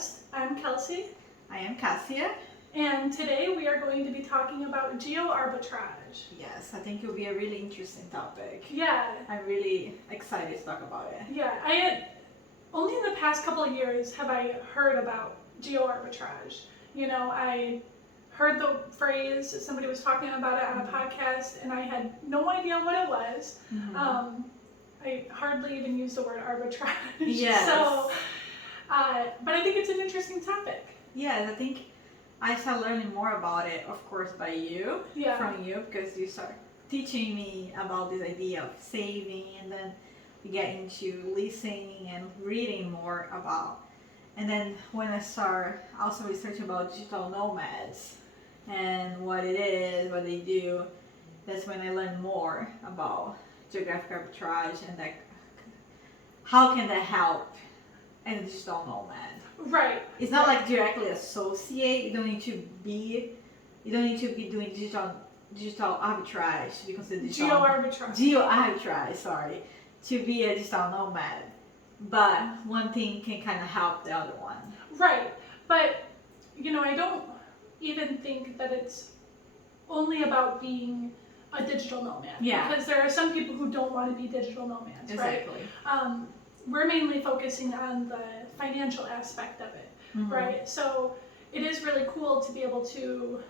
podcast. I'm Kelsey. I am Cassia. And today we are going to be talking about Geo Arbitrage. Yes, I think it'll be a really interesting topic. Yeah. I'm really excited to talk about it. Yeah, only in the past couple of years have I heard about Geo Arbitrage. You know, I heard the phrase, somebody was talking about it on a podcast, and I had no idea what it was. Mm-hmm. I hardly even use the word arbitrage. Yes. So, but I think it's an interesting topic. Yes, I think I started learning more about it, of course, by you, from you, because you start teaching me about this idea of saving, and then we get into listening and reading more about. And then when I start also researching about digital nomads and what it is, what they do, that's when I learn more about geographic arbitrage and like how can that help a digital nomad. Right. It's not like directly associate. You don't need to be doing digital arbitrage to be considered digital. Geo arbitrage, sorry, to be a digital nomad. But one thing can kind of help the other one. Right. But you know, I don't even think that it's only about being a digital nomad. Yeah. Because there are some people who don't want to be digital nomads, Exactly. right? We're mainly focusing on the financial aspect of it, Mm-hmm. right? So it is really cool to be able to,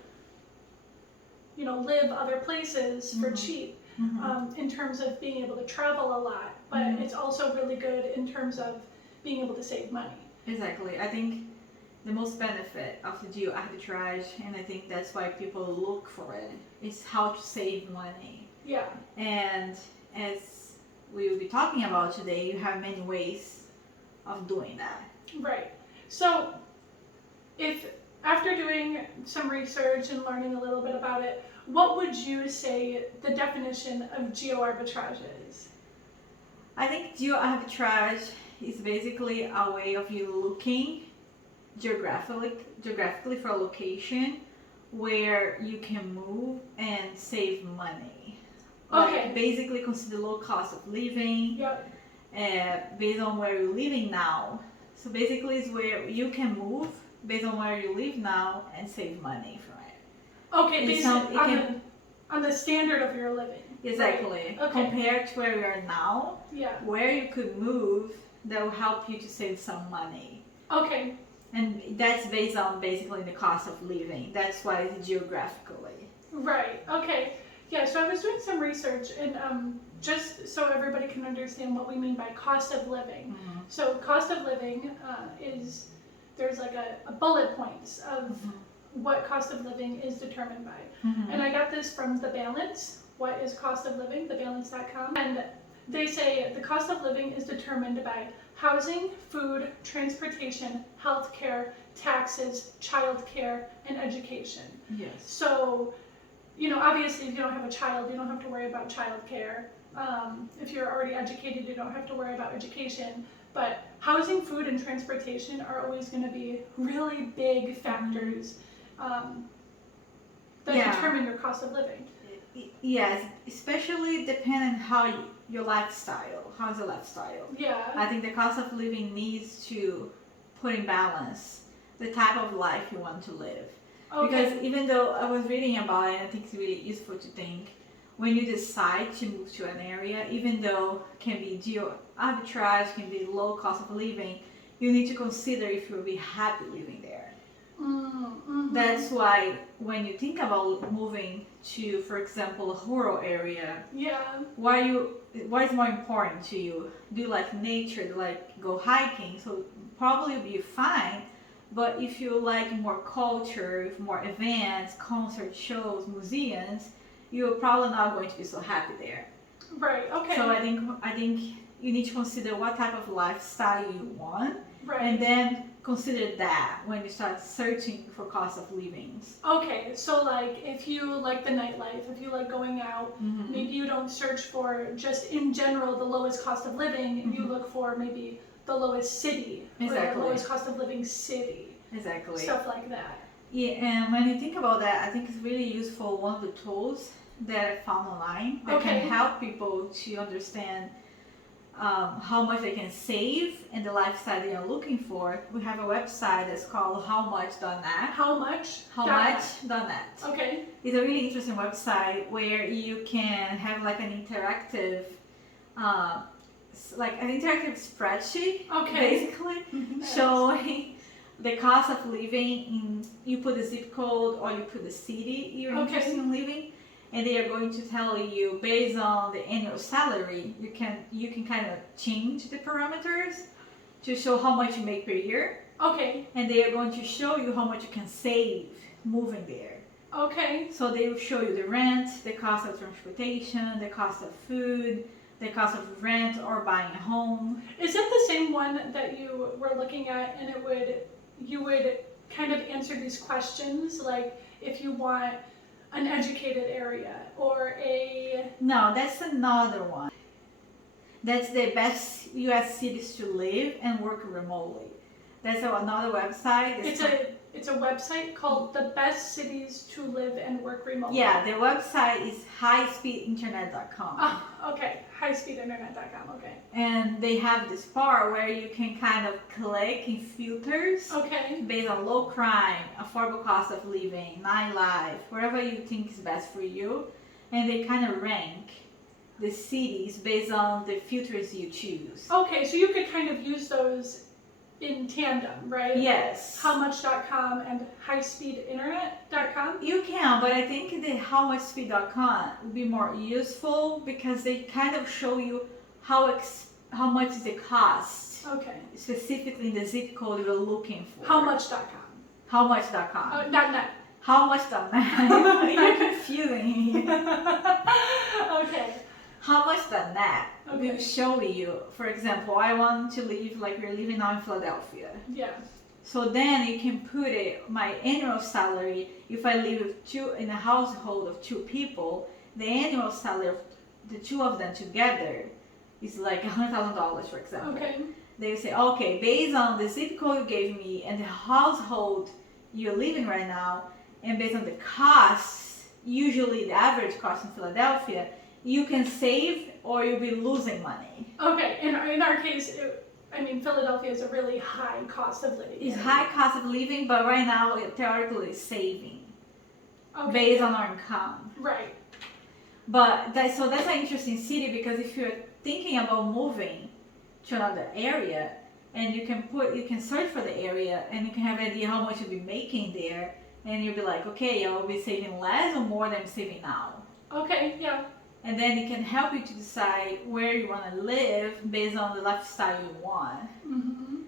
you know, live other places for Mm-hmm. cheap, Mm-hmm. in terms of being able to travel a lot. But Mm-hmm. it's also really good in terms of being able to save money. Exactly. I think the most benefit of the geo arbitrage, and I think that's why people look for it, is how to save money. Yeah. And as we will be talking about today, you have many ways of doing that. Right. So, if after doing some research and learning a little bit about it, what would you say the definition of geo arbitrage is? I think geo arbitrage is basically a way of you looking geographically for a location where you can move and save money. Okay. Like basically consider low cost of living. Yep. Based on where you're living now. So basically it's where you can move based on where you live now and save money from it. Okay, basically on the standard of your living. Exactly. Right. Okay. Compared to where you are now, Yeah. where you could move that will help you to save some money. Okay. And that's based on basically the cost of living. That's why it's geographically. Right. Okay. Yeah, so I was doing some research, and just so everybody can understand what we mean by cost of living. Mm-hmm. So cost of living is, there's like a bullet points of what cost of living is determined by. Mm-hmm. And I got this from The Balance, what is cost of living, thebalance.com. And they say the cost of living is determined by housing, food, transportation, healthcare, taxes, childcare, and education. Yes. So, you know, obviously if you don't have a child, you don't have to worry about childcare. If you're already educated, you don't have to worry about education. But housing, food, and transportation are always going to be really big factors that determine your cost of living. Yes, especially depending how your lifestyle. How's your lifestyle? Yeah. I think the cost of living needs to put in balance the type of life you want to live. Okay. Because even though I was reading about it, I think it's really useful to think when you decide to move to an area, even though it can be geo arbitrage, can be low cost of living, you need to consider if you'll be happy living there. Mm-hmm. That's why when you think about moving to, for example, a rural area, what is more important to you? Do you like nature? Do you like go hiking? So probably you'll be fine. But if you like more culture, more events, concert shows, museums, you're probably not going to be so happy there. Right. Okay. So I think you need to consider what type of lifestyle you want, right. And then consider that when you start searching for cost of living. Okay. So like if you like the nightlife, if you like going out, maybe you don't search for just in general the lowest cost of living. You look for maybe the lowest city, exactly. Or the lowest cost of living city. Exactly. Stuff like that. Yeah, and when you think about that, I think it's really useful. One of the tools that I found online that can help people to understand how much they can save and the lifestyle they are looking for, we have a website that's called howmuch.net. Howmuch.net. Okay. It's a really interesting website where you can have like an interactive, spreadsheet, basically, showing the cost of living in. You put the zip code or you put the city you're interested in living. And they are going to tell you based on the annual salary, you can kind of change the parameters to show how much you make per year. Okay. And they are going to show you how much you can save moving there. Okay. So they will show you the rent, the cost of transportation, the cost of food, the cost of rent or buying a home. Is it the same one that you were looking at, and you would kind of answer these questions, like if you want an educated area or a... No, that's another one. That's the best U.S. cities to live and work remotely. That's another website. It's a website called The Best Cities to Live and Work Remotely. Yeah, the website is highspeedinternet.com. Oh, okay. Highspeedinternet.com, okay. And they have this bar where you can kind of click in filters based on low crime, affordable cost of living, nightlife, wherever you think is best for you. And they kind of rank the cities based on the filters you choose. Okay, so you could kind of use those in tandem, right? Yes. Howmuch.com and highspeedinternet.com? You can, but I think the howmuchspeed.com would be more useful because they kind of show you how much is the cost. Okay. Specifically in the zip code you're looking for. Howmuch.com. Howmuch.com. .net. Howmuch.net. You're confusing. Okay. Howmuch.net will show you, for example, I want to live like we're living now in Philadelphia. Yeah. So then you can put my annual salary, if I live in a household of 2 people, the annual salary of the 2 of them together is like $100,000, for example. Okay. They say, okay, based on the zip code you gave me and the household you're living right now, and based on the costs, usually the average cost in Philadelphia, you can save or you'll be losing money. Okay, in our case, Philadelphia is a really high cost of living. It's high cost of living, but right now it theoretically is saving based on our income. Right. But that's an interesting city because if you're thinking about moving to another area, and you can search for the area and you can have an idea how much you'll be making there, and you'll be like, okay, I'll be saving less or more than I'm saving now. Okay, yeah. And then it can help you to decide where you want to live based on the lifestyle you want. Mm-hmm.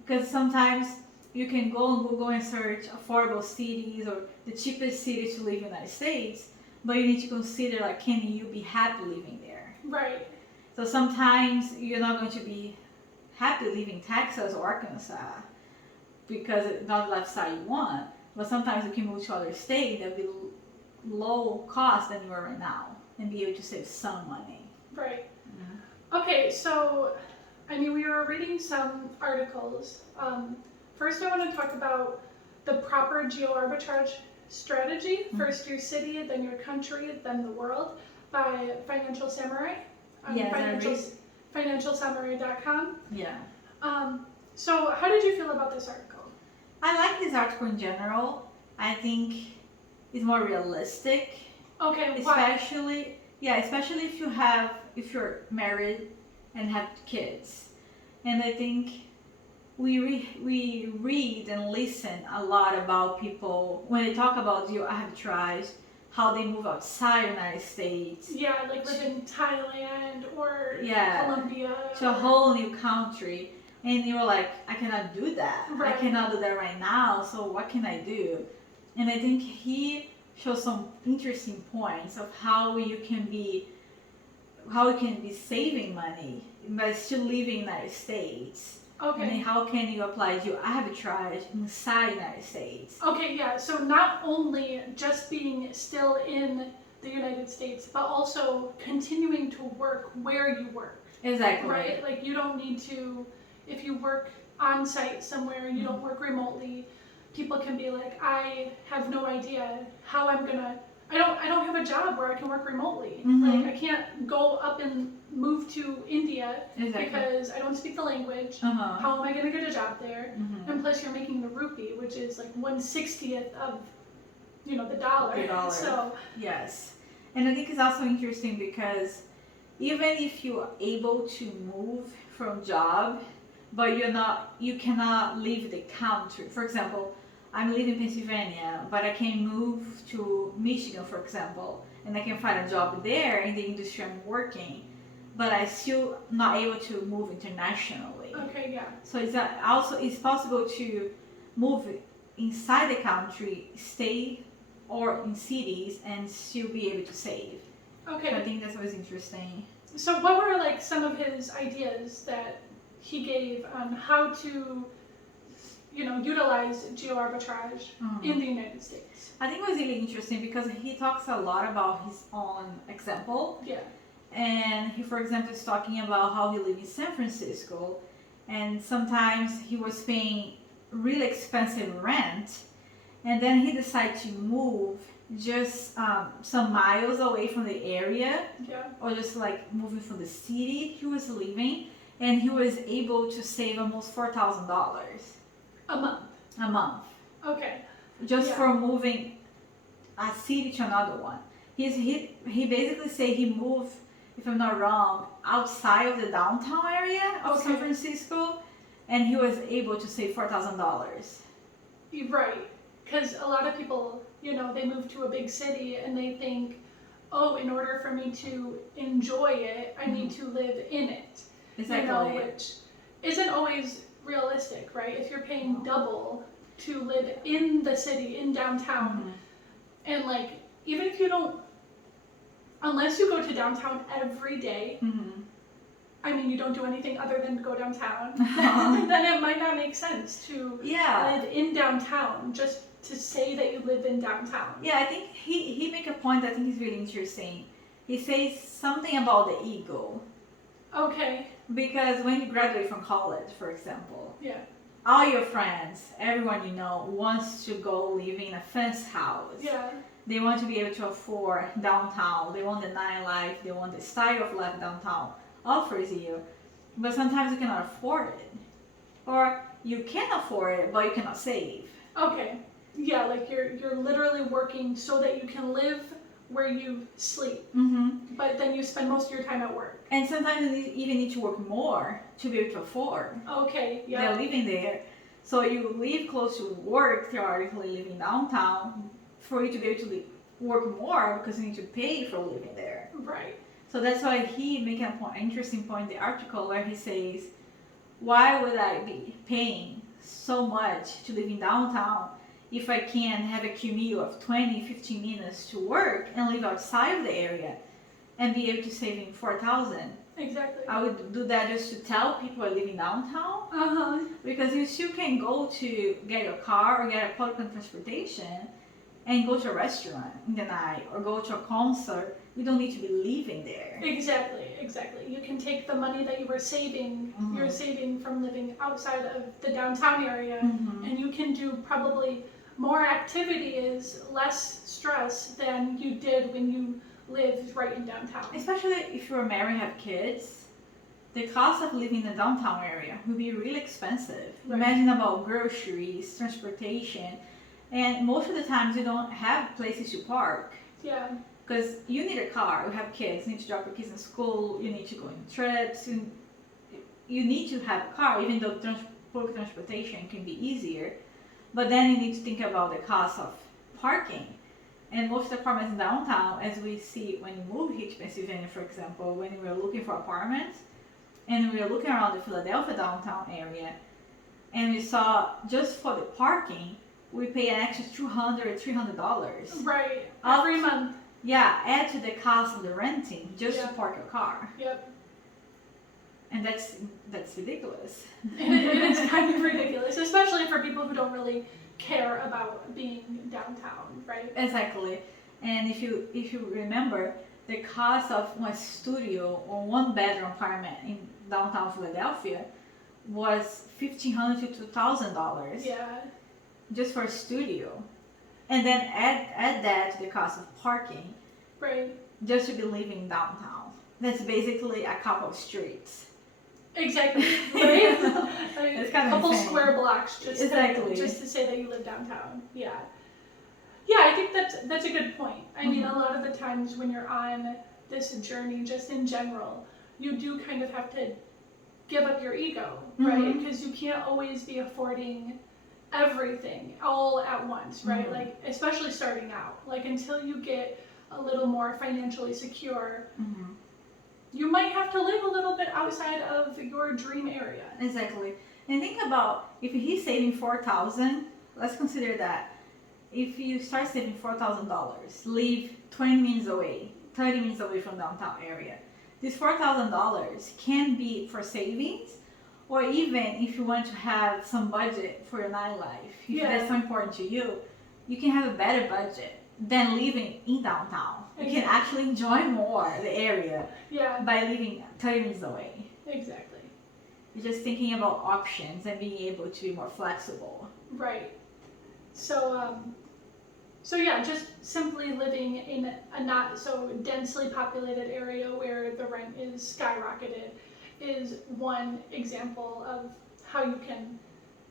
Because sometimes you can go on Google and search affordable cities or the cheapest cities to live in the United States, but you need to consider, like, can you be happy living there? Right. So sometimes you're not going to be happy living in Texas or Arkansas because it's not the lifestyle you want. But sometimes you can move to other states that will be low cost than you are right now and be able to save some money. Right. Okay, so we were reading some articles. First, I want to talk about the proper Geo Arbitrage strategy. First your city, then your country, then the world, by Financial Samurai. Financialsamurai.com. Yeah. So how did you feel about this article? I like this article in general. I think it's more realistic. Okay, especially if you're married and have kids. And I think we read and listen a lot about people when they talk about Geo Arbitrage, how they move outside the United States. Yeah, like live in Thailand or Colombia. To a whole new country. And you're like, I cannot do that. Right. I cannot do that right now, so what can I do? And I think he shows some interesting points of how you can be saving money but still living in the United States. Okay. And how can you apply Geo Arbitrage inside the United States? Okay, yeah. So not only just being still in the United States, but also continuing to work where you work. Exactly. Right? Like you don't need to, if you work on site somewhere, you don't work remotely, people can be like, I have no idea how I'm gonna I don't have a job where I can work remotely. Mhm. Like I can't go up and move to India Exactly. because I don't speak the language. Uh-huh. How am I gonna get a job there? Mhm. And plus you're making the rupee, which is like 1/60th of, you know, the dollar. The dollar. So Yes. And I think it's also interesting because even if you are able to move from job, but you cannot leave the country. For example, I'm living in Pennsylvania, but I can move to Michigan, for example, and I can find a job there in the industry I'm working, but I still not able to move internationally. okay, yeah. So it's possible to move inside the country, stay or in cities, and still be able to save. Okay. So I think that's always interesting. So what were like some of his ideas that he gave on how to, you know, utilize geo arbitrage in the United States? I think it was really interesting because he talks a lot about his own example. Yeah. And he, for example, is talking about how he lived in San Francisco, and sometimes he was paying really expensive rent, and then he decided to move just some miles away from the area, Yeah. or just like moving from the city he was living, and he was able to save almost $4,000 A month. a month Okay. just Yeah. for moving a city to another one. He basically say he moved, if I'm not wrong, outside of the downtown area of San Okay. Francisco, and he was able to save $4,000. You're right. Because a lot of people, you know, they move to a big city and they think, oh, in order for me to enjoy it, I need to live in it. Exactly. You know, which isn't always realistic, right? If you're paying double to live in the city, in downtown, and like, even if you don't, unless you go to downtown every day, I mean, you don't do anything other than go downtown, then it might not make sense to live in downtown just to say that you live in downtown. Yeah, I think he make a point that I think is really interesting. He says something about the ego. Okay. Because when you graduate from college, for example, Yeah. all your friends, everyone you know, wants to go live in a fence house. Yeah. They want to be able to afford downtown. They want the nightlife. They want the style of life downtown offers you. But sometimes you cannot afford it. Or you can afford it, but you cannot save. Okay. Yeah, like you're literally working so that you can live where you sleep. But then you spend most of your time at work. And sometimes you even need to work more to be able to afford. Okay, yeah. They're living there. So you live close to work, theoretically living downtown, for you to be able to work more because you need to pay for living there. Right. So that's why he make an interesting point in the article where he says, why would I be paying so much to live in downtown if I can have a commute of 20, 15 minutes to work and live outside of the area and be able to save in $4,000? Exactly. I would do that just to tell people I live in downtown. Because you still can go to get your car or get a public transportation and go to a restaurant in the night or go to a concert. You don't need to be living there. Exactly. You can take the money that you were saving, you're saving from living outside of the downtown area, and you can do probably more activities, less stress than you did when you lived right in downtown. Especially if you're married and have kids, the cost of living in the downtown area will be really expensive. Right. Imagine about groceries, transportation, and most of the times you don't have places to park. Yeah. Because you need a car, you have kids, you need to drop your kids in school, you need to go on trips, you need to have a car, even though public transportation can be easier. But then you need to think about the cost of parking. And most apartments in downtown, as we see when you move here to Pennsylvania, for example, when we were looking for apartments, and we were looking around the Philadelphia downtown area, and we saw just for the parking, we pay an extra $200, $300. Right. Every month. Yeah, add to the cost of the renting just to Yeah. park your car. Yep. And that's ridiculous. It is kind of ridiculous, especially for people who don't really care about being downtown, right? Exactly. And if you remember, the cost of one studio or one bedroom apartment in downtown Philadelphia was $1,500 to $2,000. Yeah. Just for a studio. And then add that to the cost of parking. Right. Just to be living downtown. That's basically a couple of streets. Exactly. Right? It's kind a of couple insane. square blocks just to say that you live downtown. Yeah. Yeah, I think that's a good point. I mean, a lot of the times when you're on this journey, just in general, you do kind of have to give up your ego, right? Because you can't always be affording everything all at once, right? Like, especially starting out. Like, until you get a little more financially secure, you might have to live a little bit outside of your dream area. Exactly. And think about, if he's saving $4,000, let's consider that. If you start saving $4,000, live 20 minutes away, 30 minutes away from downtown area, this $4,000 can be for savings, or even if you want to have some budget for your nightlife, if that's so important to you, you can have a better budget than living in downtown. You can actually enjoy more the area by living 30 minutes away. Exactly. You're just thinking about options and being able to be more flexible. Right. So yeah, just simply living in a not so densely populated area where the rent is skyrocketed is one example of how you can,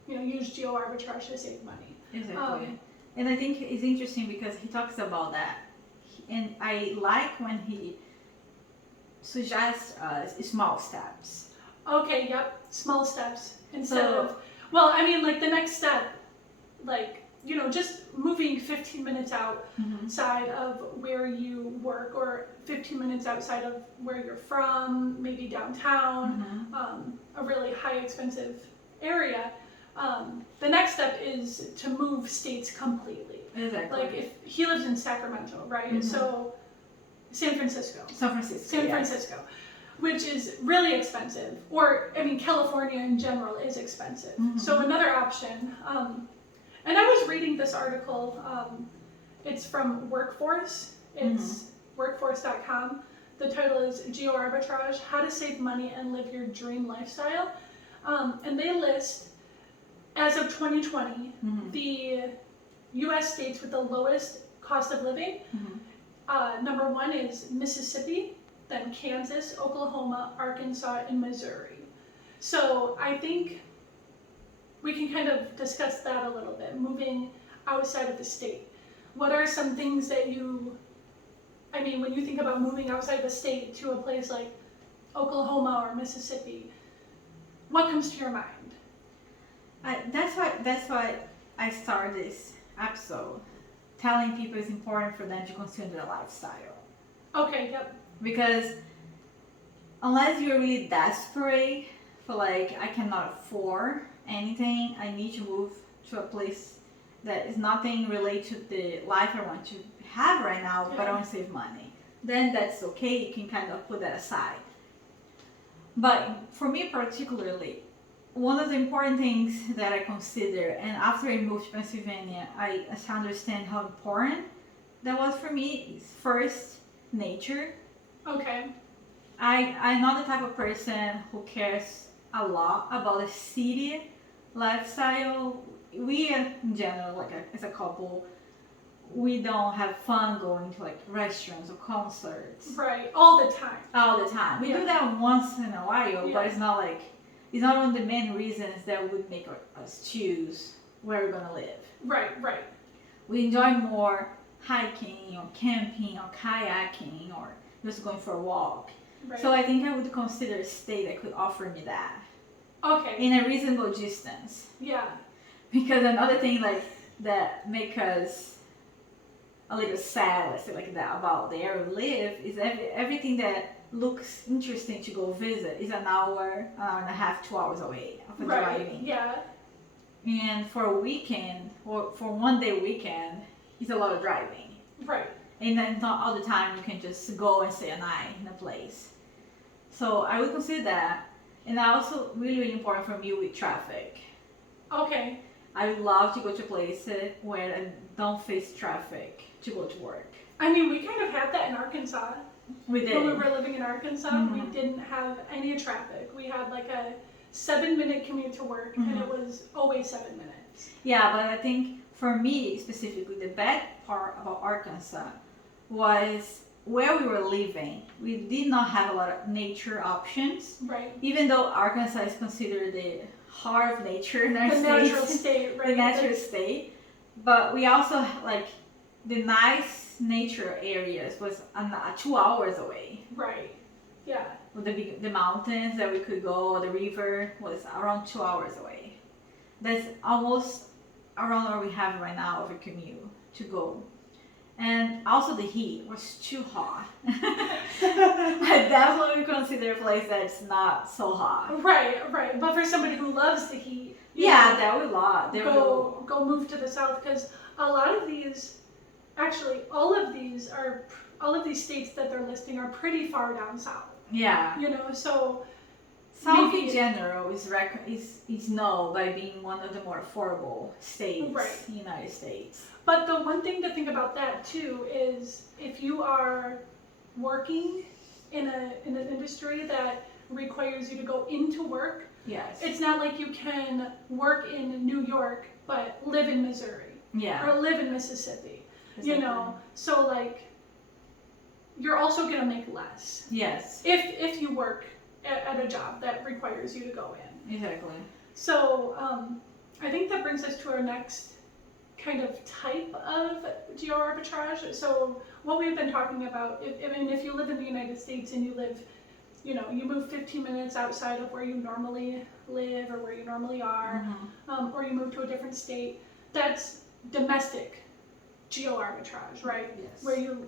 use Geo Arbitrage to save money. Exactly. And I think it's interesting because he talks about that. And I like when he suggests small steps. Okay, yep, small steps instead of, well, I mean, like the next step, like, just moving 15 minutes outside of where you work, or 15 minutes outside of where you're from, maybe downtown, a really high expensive area. The next step is to move states completely. Exactly. Like if he lives in Sacramento, right? So San Francisco, which is really expensive. Or, I mean, California in general is expensive. So another option, and I was reading this article, it's from Workforce, it's workforce.com. The title is Geo Arbitrage, How to Save Money and Live Your Dream Lifestyle. And they list, as of 2020, the U.S. states with the lowest cost of living. Number one is Mississippi, then Kansas, Oklahoma, Arkansas, and Missouri. So I think we can kind of discuss that a little bit, moving outside of the state. What are some things that when you think about moving outside the state to a place like Oklahoma or Mississippi, what comes to your mind? That's why I started this episode, telling people it's important for them to consume their lifestyle. Okay, yep. Because unless you're really desperate for like, I cannot afford anything, I need to move to a place that is nothing related to the life I want to have right now, but I want to save money, then that's okay, you can kind of put that aside. But for me particularly, one of the important things that I consider, and after I moved to Pennsylvania, I understand how important that was for me, is first, nature. Okay. I'm not the type of person who cares a lot about the city lifestyle. We in general, like as a couple, we don't have fun going to like restaurants or concerts. Right, all the time. All the time. We do that once in a while, but it's not one of the main reasons that would make us choose where we're gonna live. Right. We enjoy more hiking or camping or kayaking or just going for a walk. Right. So I think I would consider a state that could offer me that. Okay. In a reasonable distance. Yeah. Because another thing that make us a little sad, let's say like that, about the area we live is everything that looks interesting to go visit is an hour and a half, 2 hours away of driving. Yeah. And for a weekend, or for 1 day weekend, it's a lot of driving. Right. And then not all the time you can just go and stay a night in a place. So I would consider that. And also really important for me with traffic. Okay. I would love to go to places where I don't face traffic to go to work. I mean, we kind of had that in Arkansas. We did. When we were living in Arkansas, we didn't have any traffic. We had like a 7-minute commute to work, and it was always 7 minutes. Yeah, but I think for me specifically, the bad part about Arkansas was where we were living. We did not have a lot of nature options. Right. Even though Arkansas is considered the heart of nature in our the state. Natural state, right? The natural state. But we also, like, the nice nature areas was 2 hours away. Right. Yeah. The mountains that we could go, the river was around 2 hours away. That's almost around where we have right now of a commute to go. And also the heat was too hot. I definitely consider a place that's not so hot. Right, right. But for somebody who loves the heat, that would love. Go move to the south, because a lot of these, actually, all of these states that they're listing are pretty far down south. Yeah. So South in general is known by being one of the more affordable states in the United States. But the one thing to think about that too is if you are working in an industry that requires you to go into work, yes, it's not like you can work in New York but live in Missouri, or live in Mississippi, exactly. So like you're also gonna make less. Yes. If you work at a job that requires you to go in. Exactly. So I think that brings us to our next kind of type of geo arbitrage. So what we've been talking about, if you live in the United States and you live, you move 15 minutes outside of where you normally live or where you normally are, or you move to a different state, that's domestic geo arbitrage, right? Yes. Where you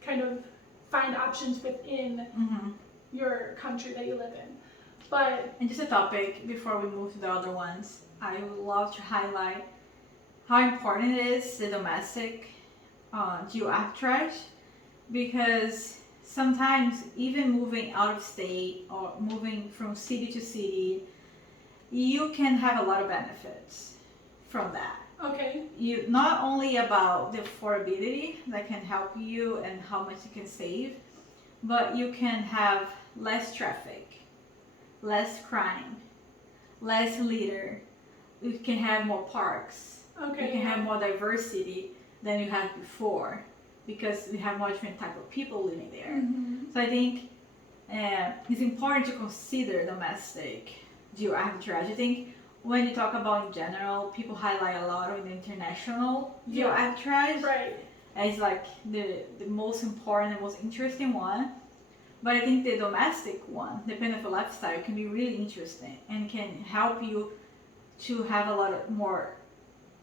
kind of find options within your country that you live in. But and just a topic before we move to the other ones, I would love to highlight how important it is the domestic geo arbitrage, because sometimes even moving out of state or moving from city to city, you can have a lot of benefits from that. okay. You not only about the affordability that can help you and how much you can save, but you can have less traffic, less crime, less litter. You can have more parks. Okay. You can have more diversity than you had before, because we have more different type of people living there. So I think it's important to consider domestic geo arbitrage. I think when you talk about in general, people highlight a lot of the international geo arbitrage. Right. As like the most important and most interesting one. But I think the domestic one, depending on your lifestyle, can be really interesting and can help you to have a lot of more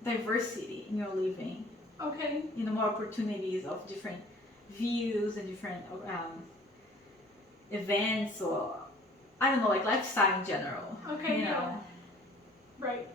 diversity in your living. Okay. More opportunities of different views and different events, or I don't know, like lifestyle in general. Okay. Right.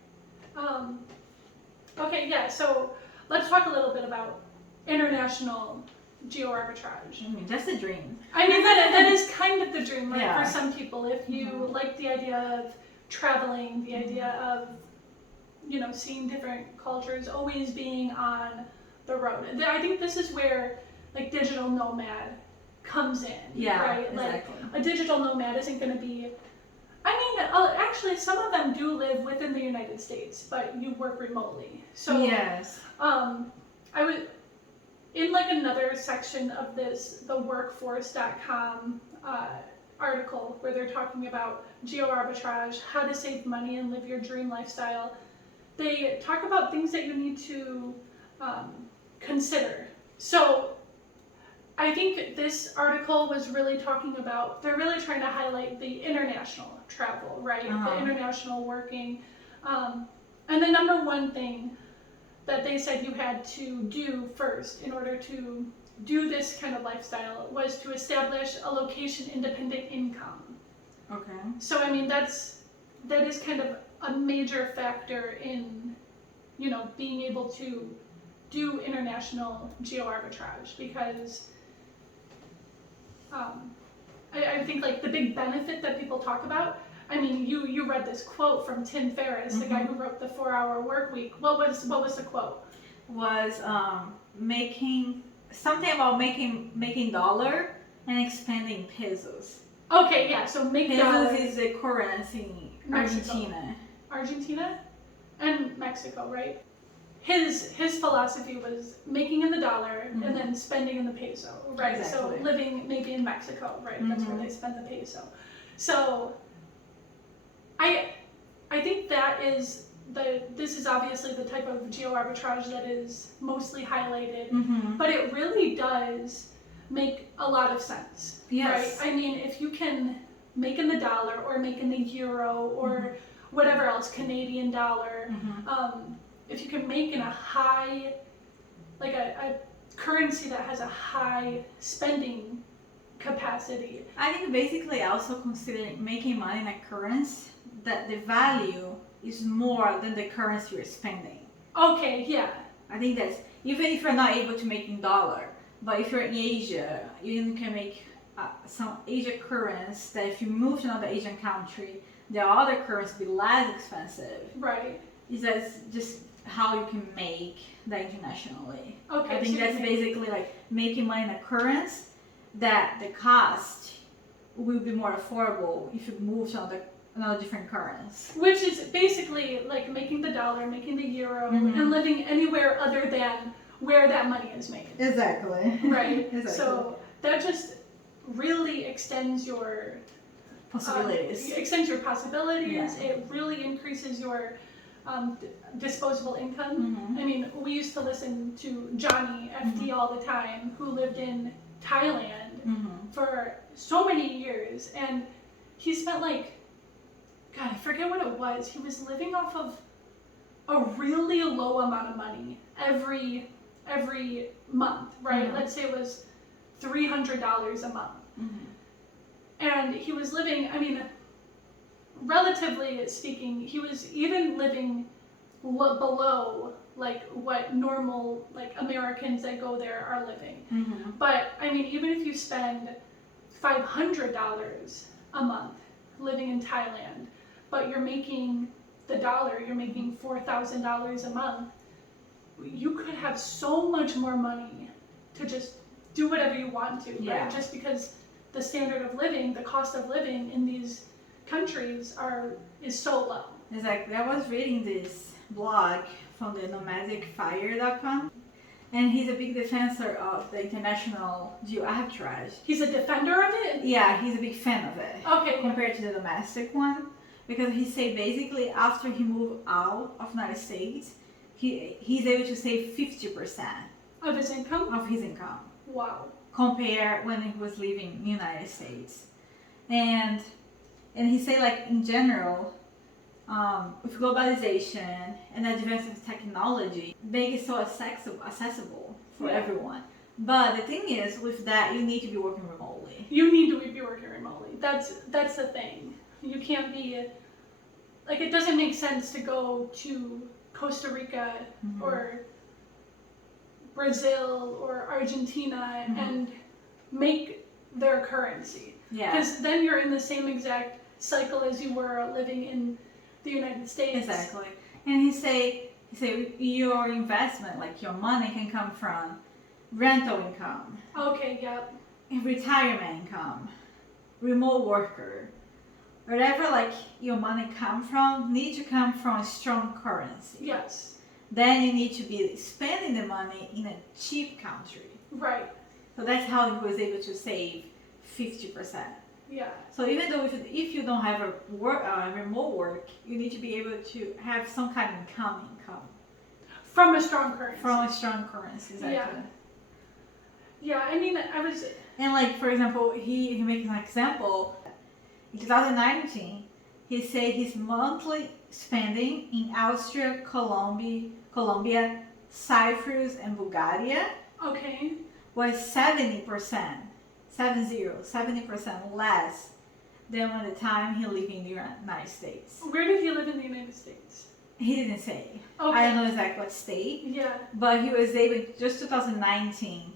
Okay. Yeah. So let's talk a little bit about international geo arbitrage. I mean, that's the dream. I mean, that is kind of the dream, right? Yeah. For some people, if you like the idea of traveling, the idea of seeing different cultures, always being on the road. I think this is where like digital nomad comes in. Yeah, right? exactly. Like a digital nomad isn't going to be. I mean, actually, some of them do live within the United States, but you work remotely. So yes. I would. In like another section of this, the workforce.com article where they're talking about geo arbitrage, how to save money and live your dream lifestyle, they talk about things that you need to consider. So I think this article was really talking about, they're really trying to highlight the international travel, right? The international working. And the number one thing that they said you had to do first in order to do this kind of lifestyle was to establish a location independent income. Okay. So I mean that is kind of a major factor in being able to do international geo arbitrage, because I think like the big benefit that people talk about, I mean, you read this quote from Tim Ferriss, the guy who wrote the 4-Hour Work Week. What was the quote? Was making something about making dollar and expanding pesos. Okay, yeah. So make pesos dollars is the currency in Mexico. Argentina. Argentina and Mexico, right? his philosophy was making in the dollar and then spending in the peso, right? Exactly. So living maybe in Mexico, right? That's where they spend the peso. So I think that is this is obviously the type of geo arbitrage that is mostly highlighted, but it really does make a lot of sense, right? I mean, if you can make in the dollar or make in the euro or whatever else, Canadian dollar, if you can make in a high, like a currency that has a high spending capacity. I think basically also considering making money in a currency that the value is more than the currency you're spending. Okay, yeah. I think that's, even if you're not able to make in dollar, but if you're in Asia, you can make some Asia currency that if you move to another Asian country, the other currency will be less expensive. Right. Is that just how you can make that internationally? Okay. I think so that's basically like making money in a currency that the cost will be more affordable if you move to another different currency. Which is basically like making the dollar, making the euro, and living anywhere other than where that money is made. Exactly. Right. Exactly. So that just really extends your possibilities. Extends your possibilities. Yeah. It really increases your disposable income. I mean, we used to listen to Johnny FD all the time, who lived in Thailand for so many years, and he spent like, God, I forget what it was. He was living off of a really low amount of money every month, right? Let's say it was $300 a month. And he was living, I mean, relatively speaking, he was even living below like what normal like Americans that go there are living. But I mean, even if you spend $500 a month living in Thailand, but you're making the dollar, you're making $4,000 a month, you could have so much more money to just do whatever you want to, right? Just because the standard of living, the cost of living in these countries is so low. Exactly. I was reading this blog from the nomadicfire.com, and he's a big defender of the international geo arbitrage. He's a defender of it? Yeah, he's a big fan of it. Okay. Compared to the domestic one, because he say basically after he moved out of United States, he's able to save 50% of his income. Wow. Compare when he was living in the United States, and he say like in general, with globalization and advance of technology, make it so accessible for everyone. But the thing is, with that, you need to be working remotely. You need to be working remotely. That's the thing. You can't be like, it doesn't make sense to go to Costa Rica or Brazil or Argentina and make their currency. Yeah. Because then you're in the same exact cycle as you were living in the United States. Exactly. And he say your investment, like your money, can come from rental income. Okay, yep. Retirement income, remote worker, wherever like your money come from, need to come from a strong currency. Yes. Then you need to be spending the money in a cheap country. Right. So that's how he was able to save 50%. Yeah. So even though if you don't have a remote work, you need to be able to have some kind of income. From a strong currency. From a strong currency, exactly. Yeah. Yeah, I mean, And like, for example, he makes an example. In 2019, he said his monthly spending in Austria, Colombia, Cyprus, and Bulgaria was 70% less than when the time he lived in the United States. Where did he live in the United States? He didn't say. Okay. I don't know exactly what state. Yeah. But he was able, just 2019,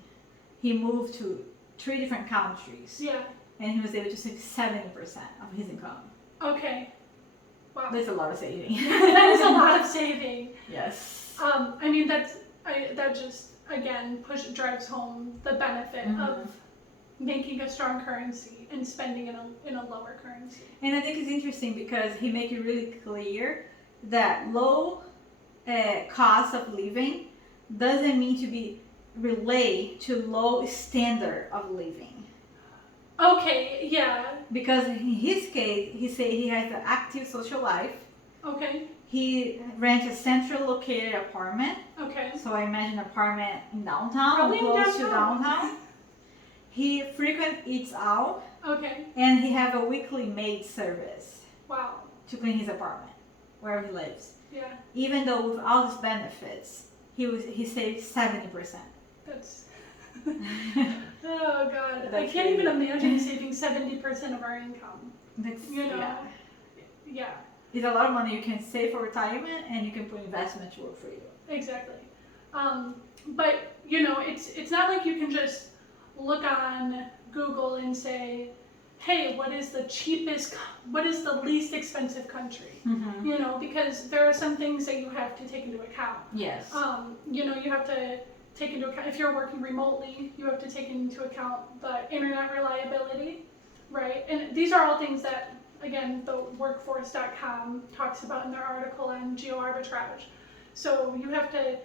he moved to 3 different countries. Yeah. And he was able to save 70% of his income. Okay. Wow. That's a lot of saving. That is a lot of saving. Yes. I mean, that just again drives home the benefit of making a strong currency and spending in a lower currency. And I think it's interesting because he make it really clear that low cost of living doesn't mean to be relate to low standard of living. Okay, yeah. Because in his case, he said he has an active social life. Okay. He rents a central located apartment. Okay. So I imagine an apartment in downtown, Probably close to downtown. He frequently eats out. Okay. And he have a weekly maid service. Wow. To clean his apartment, wherever he lives. Yeah. Even though with all his benefits, he saves 70%. That's oh god. That's I can't even imagine saving 70% of our income. That's, you know. Yeah. It's a lot of money you can save for retirement, and you can put investment to work for you. Exactly. But you know, it's not like you can just look on Google and say, hey, what is the least expensive country? Mm-hmm. You know, because there are some things that you have to take into account. Yes. You know, you have to take into account, if you're working remotely, you have to take into account the internet reliability, right? And these are all things that, again, the workforce.com talks about in their article on Geo Arbitrage. So you have to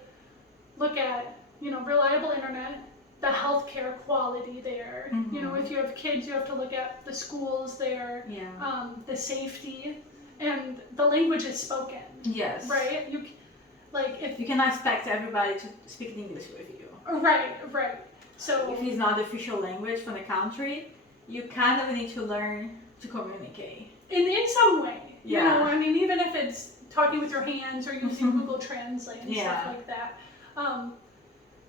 look at, you know, reliable internet, the healthcare quality there. Mm-hmm. You know, if you have kids, you have to look at the schools there, the safety, and the language is spoken. Yes. Right? If you cannot expect everybody to speak English with you. Right. So if it's not the official language from the country, you kind of need to learn to communicate. In some way. Yeah. You know, I mean, even if it's talking with your hands or using Google Translate and stuff like that.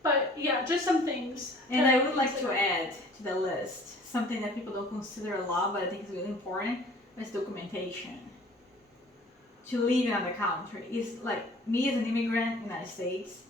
But yeah, just some things. And I would like to add to the list something that people don't consider a lot, but I think is really important, is documentation. To live in another country. It's like me as an immigrant in the United States,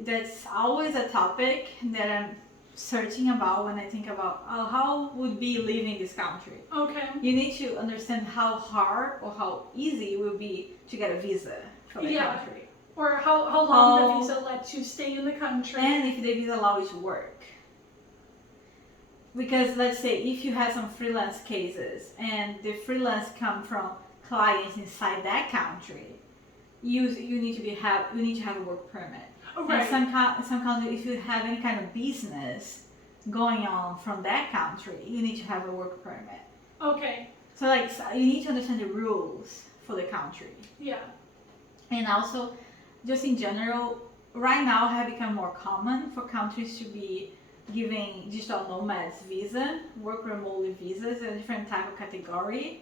that's always a topic that I'm searching about when I think about how would be living in this country. Okay. You need to understand how hard or how easy it will be to get a visa for the country. Or how long the visa lets you stay in the country. And if the visa allows you to work. Because let's say if you have some freelance cases and the freelance come from clients inside that country, you need to have a work permit. Oh, right. And some countries, if you have any kind of business going on from that country, you need to have a work permit. Okay. So you need to understand the rules for the country. Yeah. And also, just in general, right now have become more common for countries to be giving digital nomads visa, work remotely visas, a different type of category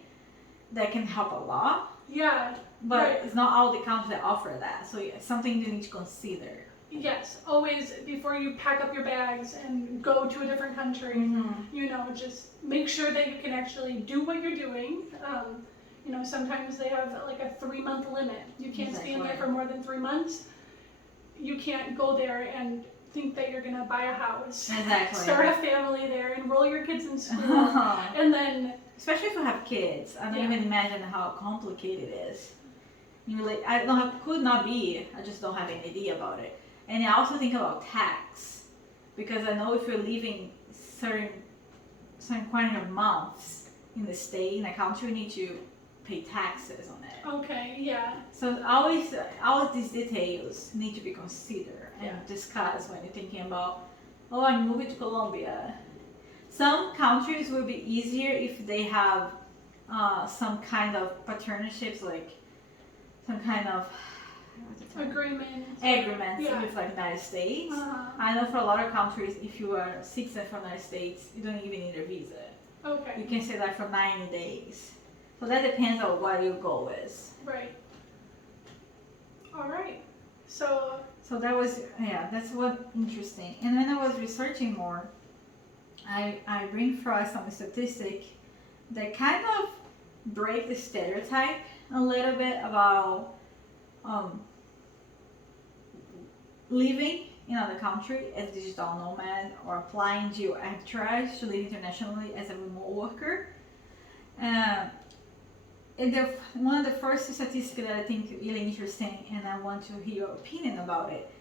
that can help a lot. Yeah. But it's not all the countries that offer that, so it's something you need to consider. Yes, always before you pack up your bags and go to a different country, you know, just make sure that you can actually do what you're doing. You know, sometimes they have like a 3-month limit. You can't stay in there for more than 3 months. You can't go there and think that you're going to buy a house. Exactly. Start a family there, enroll your kids in school, and then... Especially if you have kids. I don't even imagine how complicated it is. You know, like, could not be, I just don't have any idea about it. And I also think about tax. Because I know if you're living certain quantity of months in the state, in the country, you need to pay taxes on it. Okay, yeah. So always these details need to be considered and discussed when you're thinking about, I'm moving to Colombia. Some countries will be easier if they have some kind of partnerships, like some kind of agreements with like the United States. I know for a lot of countries, if you are a citizen from the United States, you don't even need a visa. Okay. You can stay there for 90 days. So that depends on what your goal is. Right. All right. So that was, that's what interesting. And when I was researching more, I bring for some statistic that kind of break the stereotype a little bit about living in another country as a digital nomad or applying Geo Arbitrage to live internationally as a remote worker. And one of the first statistics that I think is really interesting, and I want to hear your opinion about it,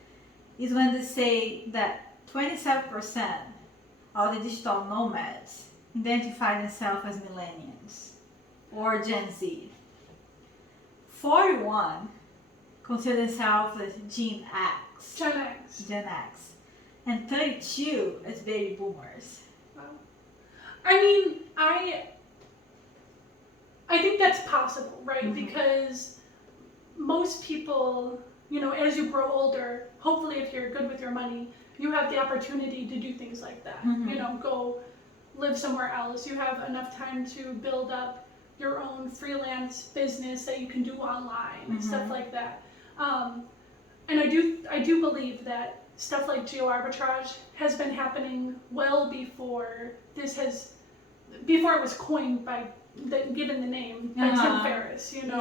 is when they say that 27% of the digital nomads identify themselves as millennials or Gen Z. 41 consider themselves as Gen X. Gen X. Gen X. And 32 as baby boomers. Wow. I mean, I think that's possible, right? Mm-hmm. Because most people, you know, as you grow older, hopefully if you're good with your money, you have the opportunity to do things like that. Mm-hmm. You know, go live somewhere else. You have enough time to build up your own freelance business that you can do online and stuff like that. And I do believe that stuff like Geo Arbitrage has been happening well before before it was coined by given the name by Tim Ferriss, you know,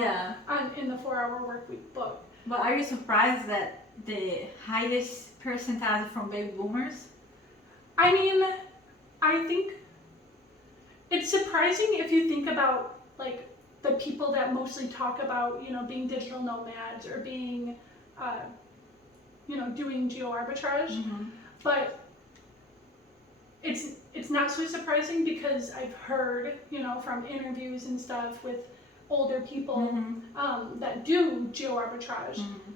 in the 4-Hour Workweek book. But are you surprised that the highest percentage from baby boomers? I mean, I think it's surprising if you think about like the people that mostly talk about, you know, being digital nomads or being, you know, doing geo arbitrage. Mm-hmm. But it's not so surprising because I've heard, you know, from interviews and stuff with older people that do geo arbitrage. Mm-hmm.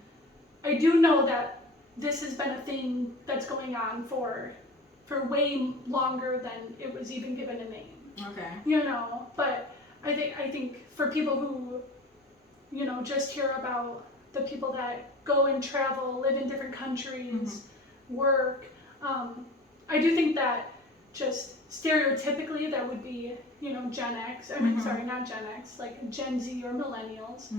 I do know that this has been a thing that's going on for way longer than it was even given a name. Okay. You know, but I think for people who, you know, just hear about the people that go and travel, live in different countries, work, I do think that just stereotypically that would be, you know, Gen X. I mean, sorry, not Gen X, like Gen Z or millennials.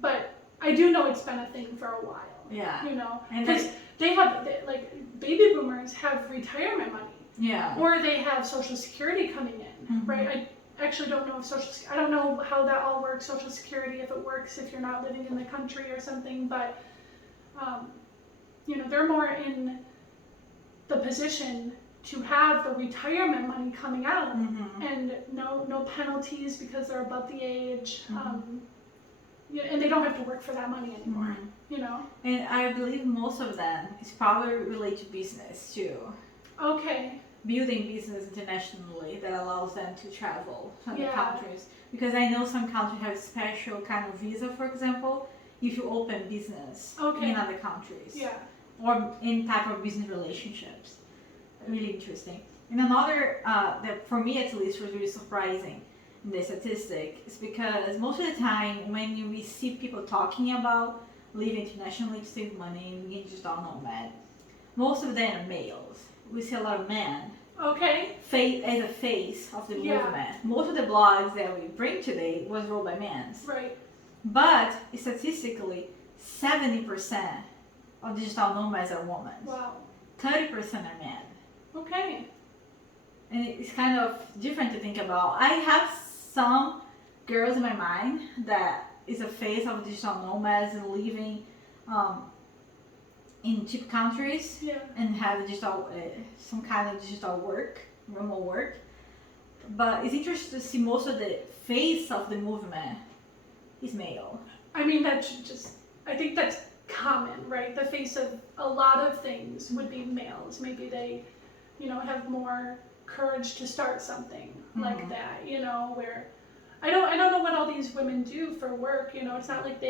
But I do know it's been a thing for a while. Yeah. You know, because they have, like, baby boomers have retirement money. Yeah. Or they have Social Security coming in, right? I actually don't know if I don't know how that all works, Social Security, if it works if you're not living in the country or something, but, you know, they're more in the position to have the retirement money coming out and no penalties because they're above the age, and they don't have to work for that money anymore, you know? And I believe most of them is probably related to business too. Okay. Building business internationally that allows them to travel to other countries. Because I know some countries have special kind of visa, for example, if you open business in other countries. Yeah. Or any type of business relationships. Really interesting. And another that for me at least was really surprising in the statistic is because most of the time when we see people talking about living internationally to save money and being digital nomad, most of them are males. We see a lot of men. Okay. As a face of the movement. Most of the blogs that we bring today was wrote by men. Right. But statistically, 70% of digital nomads are women. Wow. 30% are men. Okay. And it's kind of different to think about. I have some girls in my mind that is a face of digital nomads and living in cheap countries and have digital some kind of digital work, remote work. But it's interesting to see most of the face of the movement is male. I mean, I think that's common, right? The face of a lot of things would be males. Maybe they, you know, have more courage to start something like that, you know, where I don't know what all these women do for work, you know, it's not like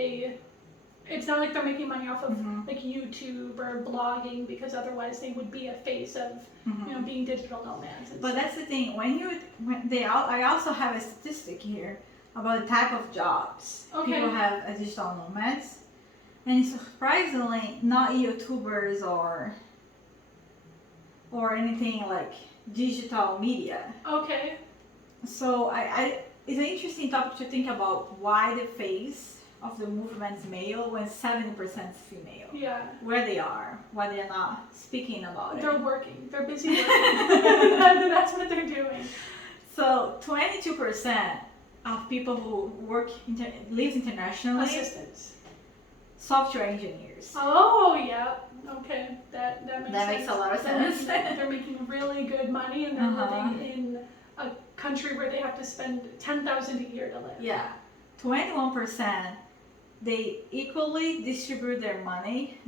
they're making money off of like YouTube or blogging, because otherwise they would be a face of, you know, being digital nomads. But that's the thing, I also have a statistic here about the type of jobs people have as digital nomads. And surprisingly, not YouTubers or anything like digital media. Okay. So it's an interesting topic to think about why the face of the movement is male when 70% is female. Yeah. Where they are, why they're not speaking about it. They're working. They're busy working. That's what they're doing. So 22% of people who live internationally. Assistants. Software engineers. Oh, yeah. Okay. That makes sense. That makes a lot of sense. They're making really good money and they're living in a country where they have to spend $10,000 a year to live. Yeah. 21%, they equally distribute their money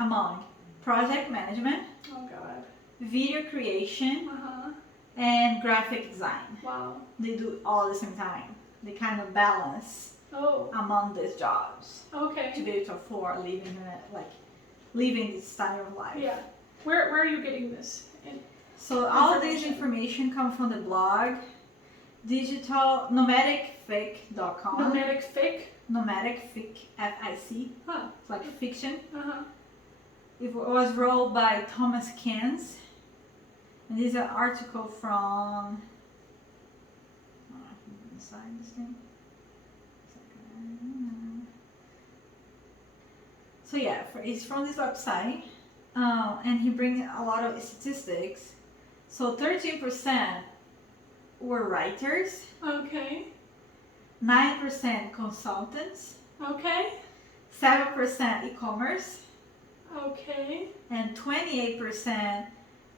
among project management, video creation, and graphic design. Wow. They do all at the same time. They kind of balance among these jobs Okay. to be able to afford living this style of life. Yeah. Where are you getting this? So all this information comes from the blog nomadicfic.com. Nomadic fic? Nomadic fic, F-I-C. Huh. It's like fiction. Uh-huh. It was wrote by Thomas Kans. And this is an article from inside this thing. So yeah, it's from this website, and he brings a lot of statistics. So 13% were writers. Okay. 9% consultants. Okay. 7% e-commerce. Okay. And 28%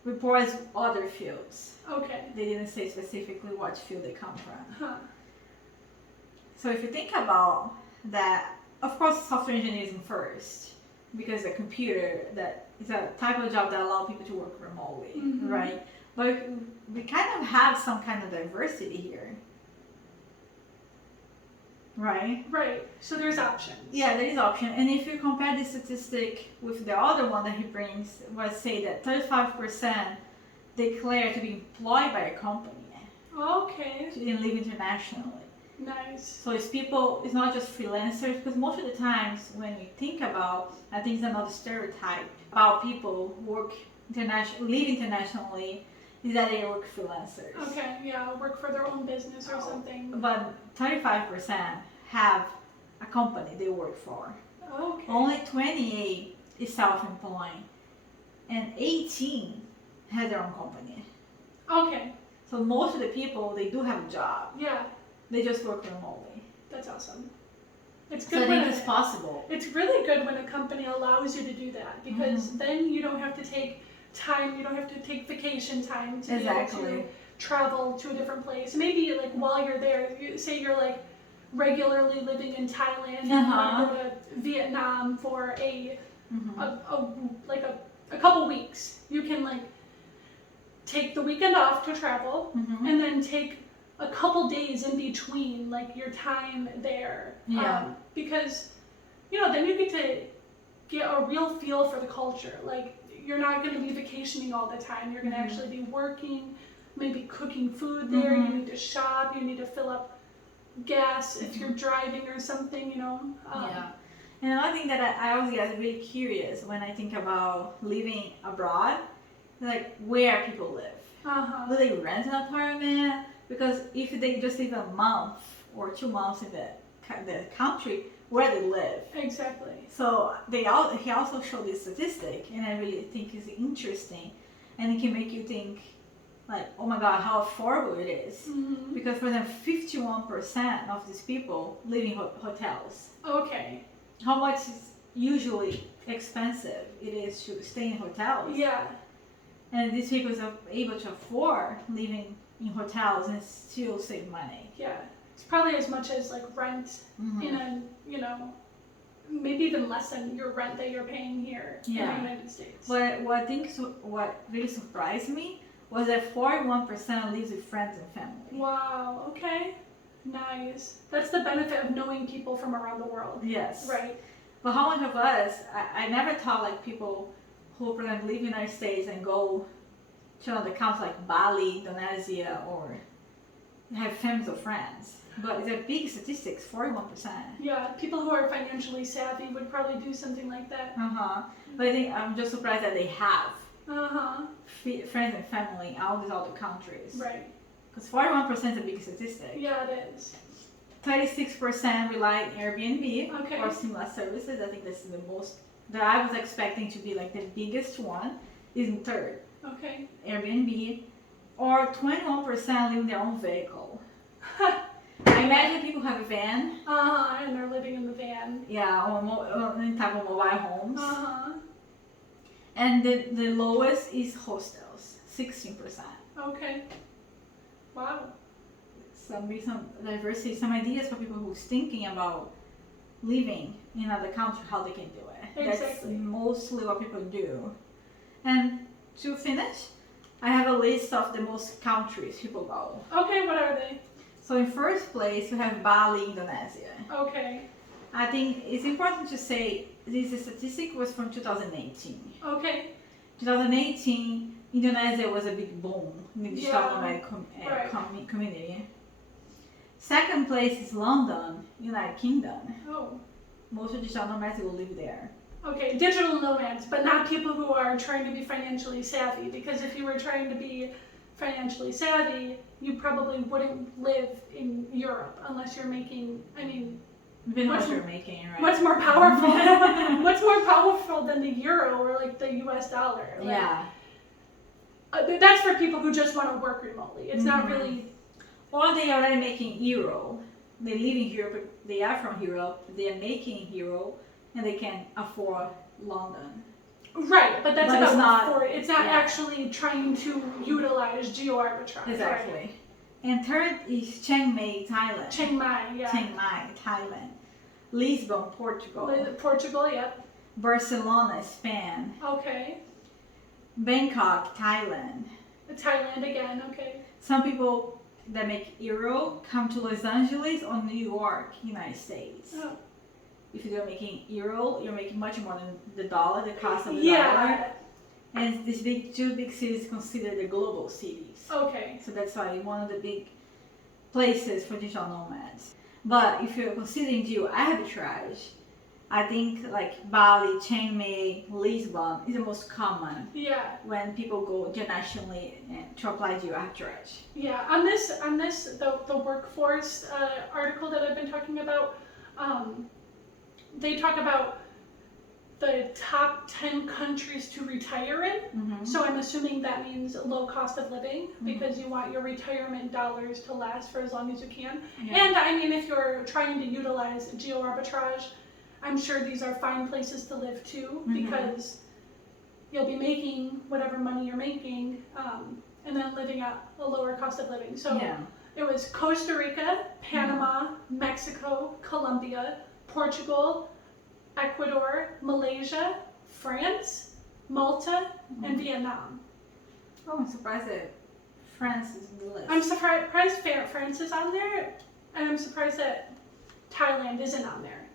reports other fields. Okay. They didn't say specifically what field they come from. Huh. So if you think about that, of course software engineering first, because a computer that is a type of job that allows people to work remotely, right? But we kind of have some kind of diversity here. Right? Right. So there's options. Yeah, there is option. And if you compare this statistic with the other one that he brings, was say that 35% declare to be employed by a company. Okay. And live internationally. Nice. So it's people, it's not just freelancers, because most of the times when we think about, I think it's another stereotype about people who work live internationally, is that they work freelancers. Okay, yeah, work for their own business or something. But 35% have a company they work for. Okay. Only 28 is self-employed, and 18 has their own company. Okay. So most of the people, they do have a job. Yeah. They just work remotely. That's awesome. It's good. So I think it's possible. It's really good when a company allows you to do that, because then you don't have to take time, you don't have to take vacation time to be able to travel to a different place. Maybe like while you're there, say you're like regularly living in Thailand and you want to go to Vietnam for a couple weeks. You can like take the weekend off to travel and then take a couple days in between, like your time there. Because, then you get to get a real feel for the culture. Like, you're not going to be vacationing all the time. You're going to actually be working, maybe cooking food there. You need to shop. You need to fill up gas if you're driving or something, Yeah. And another thing that I always get really curious when I think about living abroad, like where people live. Do they rent an apartment? Because if they just live a month or 2 months in the country, where they live. Exactly. So he also showed this statistic, and I really think it's interesting, and it can make you think, like, oh my God, how affordable it is. Because for them, 51% of these people live in hotels. Okay. How much is usually expensive it is to stay in hotels. Yeah. And these people are able to afford living in hotels and still save money. Yeah. It's probably as much as like rent in a, maybe even less than your rent that you're paying here in the United States. But what really surprised me was that 41% lives with friends and family. Wow, okay. Nice. That's the benefit of knowing people from around the world. Yes. Right. But how much of us, I never thought like people who, for example, live in the United States and go to another country like Bali, Indonesia, or have families or friends. But it's a big statistics, 41%. Yeah, people who are financially savvy would probably do something like that. But I think I'm just surprised that they have friends and family in all these other countries. Right. Because 41% is a big statistic. Yeah, it is. 36% rely on Airbnb or similar services. I think this is the most that I was expecting to be like the biggest one. Is in third. Okay. Airbnb, or 21% live in their own vehicle. I imagine people have a van. And they're living in the van. Yeah, on any type of mobile homes. And the lowest is hostels, 16%. Okay. Wow. Some diversity, some ideas for people who's thinking about living in another country, how they can do it. Exactly. That's mostly what people do. And to finish, I have a list of the most countries people go. Okay, what are they? So in first place, we have Bali, Indonesia. Okay. I think it's important to say this statistic was from 2018. Okay. 2018, Indonesia was a big boom in the digital nomad community. Second place is London, United Kingdom. Oh. Most of digital nomads will live there. Okay, digital nomads, but not people who are trying to be financially savvy, because if you were trying to be financially savvy, you probably wouldn't live in Europe unless you're making, I mean, What you're making, right? What's more powerful? What's more powerful than the euro or like the US dollar? Like, yeah. That's for people who just want to work remotely. It's not really. Or they are already making euro. They live in Europe. They are from Europe. They are making euro, and they can afford London. Right, but that's it's not yeah. actually trying to utilize Geo Arbitrage. Exactly. Right? And third is Chiang Mai, Thailand. Chiang Mai, yeah. Chiang Mai, Thailand. Lisbon, Portugal. Portugal, yep. Barcelona, Spain. Okay. Bangkok, Thailand. Thailand again, okay. Some people that make euro come to Los Angeles or New York, United States. Oh. If you're making euro, you're making much more than the dollar, the cost of the dollar. And these two big cities considered the global cities. Okay. So that's why one of the big places for digital nomads. But if you're considering Geo Arbitrage, I think like Bali, Chiang Mai, Lisbon is the most common. Yeah. When people go internationally to apply Geo Arbitrage. Yeah. On this, the workforce article that I've been talking about, they talk about the top 10 countries to retire in. Mm-hmm. So I'm assuming that means low cost of living, because you want your retirement dollars to last for as long as you can. Yeah. And I mean, if you're trying to utilize Geo Arbitrage, I'm sure these are fine places to live too, because you'll be making whatever money you're making, and then living at a lower cost of living. So it was Costa Rica, Panama, Mexico, Colombia, Portugal, Ecuador, Malaysia, France, Malta, and Vietnam. Oh, I'm surprised that France is in the list. I'm surprised France is on there, and I'm surprised that Thailand isn't on there.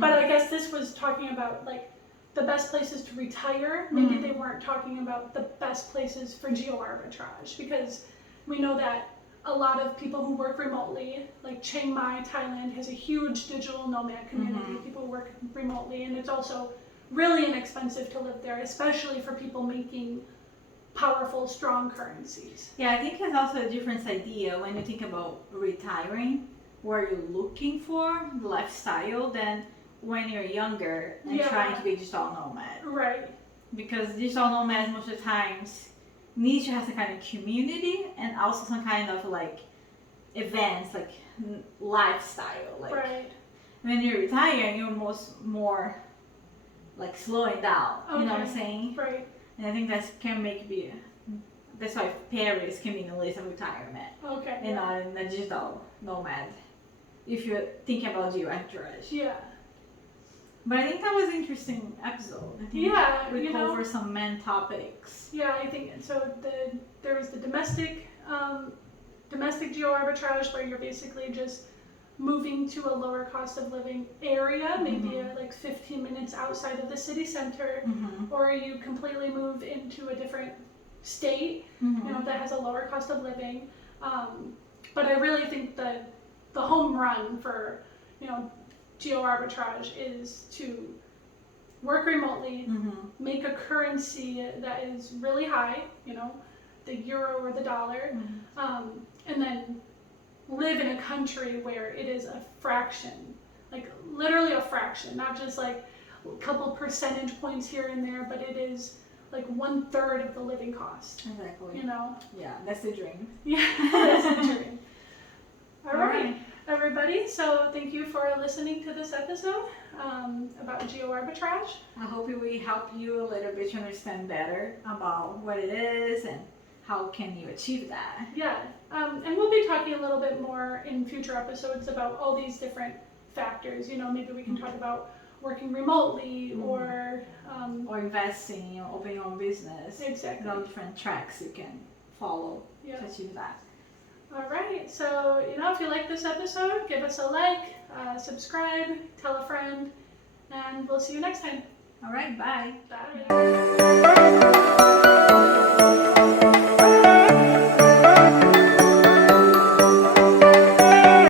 But I guess this was talking about like the best places to retire. Maybe they weren't talking about the best places for Geo Arbitrage, because we know that a lot of people who work remotely, like Chiang Mai, Thailand, has a huge digital nomad community. People work remotely, and it's also really inexpensive to live there, especially for people making powerful, strong currencies. Yeah, I think it's also a different idea when you think about retiring, where you're looking for the lifestyle, than when you're younger and trying to be a digital nomad. Right. Because digital nomads most of the times need to have some kind of community and also some kind of like events, like lifestyle. Like when you're retiring, you're more like slowing down. You know what I'm saying? Right. And I think that can that's why Paris can be in the list of retirement. Okay. And not in a digital nomad. If you're thinking about Geo Arbitrage. Yeah. But I think that was an interesting episode. I think we covered some main topics. Yeah, I think so. There was the domestic Geo Arbitrage, where you're basically just moving to a lower cost of living area, maybe like 15 minutes outside of the city center, or you completely move into a different state, that has a lower cost of living. But I really think that the home run for Geo Arbitrage is to work remotely, make a currency that is really high, the euro or the dollar, and then live in a country where it is a fraction, like literally a fraction, not just like a couple percentage points here and there, but it is like 1/3 of the living cost. Exactly. Yeah, that's the dream. Yeah, that's the dream. All right. Everybody, so thank you for listening to this episode about Geo Arbitrage. I hope we help you a little bit to understand better about what it is and how can you achieve that. Yeah, and we'll be talking a little bit more in future episodes about all these different factors. Maybe we can talk about working remotely or investing, opening your own business. Exactly. Different tracks you can follow to achieve that. All right, so if you like this episode, give us a like, subscribe, tell a friend, and we'll see you next time. All right, bye. Bye.